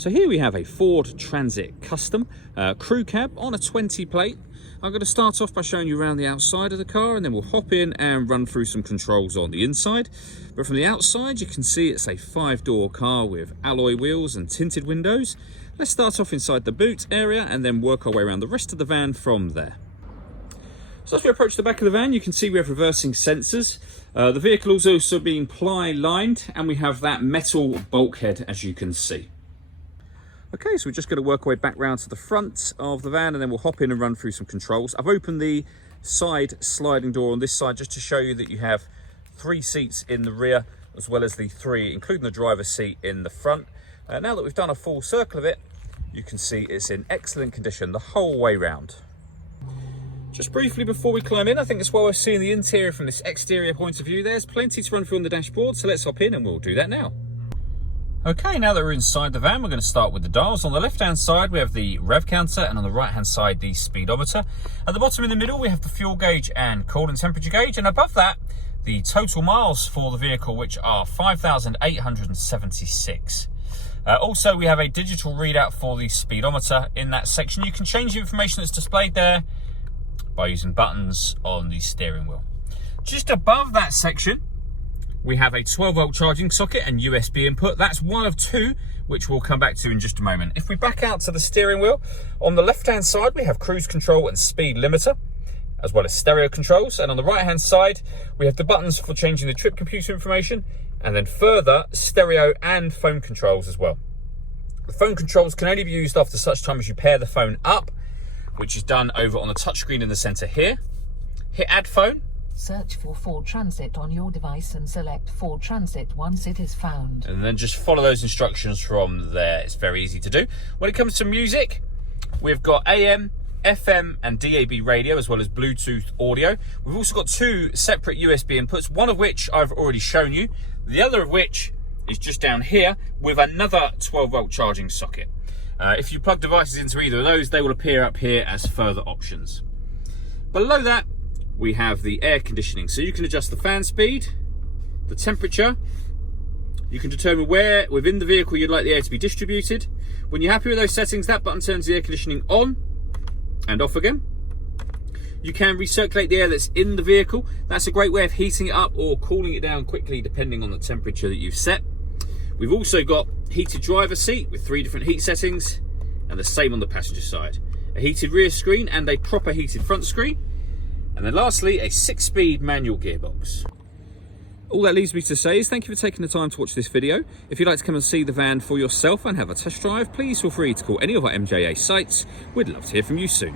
So here we have a Ford Transit Custom crew cab on a 20 plate. I'm going to start off by showing you around the outside of the car, and then we'll hop in and run through some controls on the inside. But from the outside you can see it's a 5-door car with alloy wheels and tinted windows. Let's start off inside the boot area and then work our way around the rest of the van from there. So as we approach the back of the van, you can see we have reversing sensors. The vehicle is also being ply lined, and we have that metal bulkhead, as you can see. Okay, so we're just going to work our way back round to the front of the van, and then we'll hop in and run through some controls. I've opened the side sliding door on this side just to show you that you have 3 seats in the rear, as well as the 3, including the driver's seat, in the front. Now that we've done a full circle of it, you can see it's in excellent condition the whole way round. Just briefly before we climb in, I think it's well worth seeing the interior from this exterior point of view. There's plenty to run through on the dashboard, so let's hop in and we'll do that now. Okay, now that we're inside the van, we're going to start with the dials. On the left-hand side, we have the rev counter, and on the right-hand side, the speedometer. At the bottom in the middle, we have the fuel gauge and coolant temperature gauge, and above that, the total miles for the vehicle, which are 5,876. Also, we have a digital readout for the speedometer in that section. You can change the information that's displayed there by using buttons on the steering wheel. Just above that section, we have a 12-volt charging socket and USB input. That's one of 2, which we'll come back to in just a moment. If we back out to the steering wheel, on the left-hand side, we have cruise control and speed limiter, as well as stereo controls. And on the right-hand side, we have the buttons for changing the trip computer information, and then further stereo and phone controls as well. The phone controls can only be used after such time as you pair the phone up, which is done over on the touchscreen in the center here. Hit add phone. Search for Ford Transit on your device and select Ford Transit once it is found. And then just follow those instructions from there. It's very easy to do. When it comes to music, we've got AM, FM and DAB radio, as well as Bluetooth audio. We've also got 2 separate USB inputs, one of which I've already shown you, the other of which is just down here with another 12-volt charging socket. If you plug devices into either of those, they will appear up here as further options. Below that, we have the air conditioning, so you can adjust the fan speed, the temperature. You can determine where within the vehicle you'd like the air to be distributed. When you're happy with those settings, that button turns the air conditioning on and off again. You can recirculate the air that's in the vehicle. That's a great way of heating it up or cooling it down quickly depending on the temperature that you've set. We've also got heated driver's seat with 3 different heat settings, and the same on the passenger side. A heated rear screen and a proper heated front screen. And then lastly, a 6-speed manual gearbox. All that leaves me to say is thank you for taking the time to watch this video. If you'd like to come and see the van for yourself and have a test drive, please feel free to call any of our MJA sites. We'd love to hear from you soon.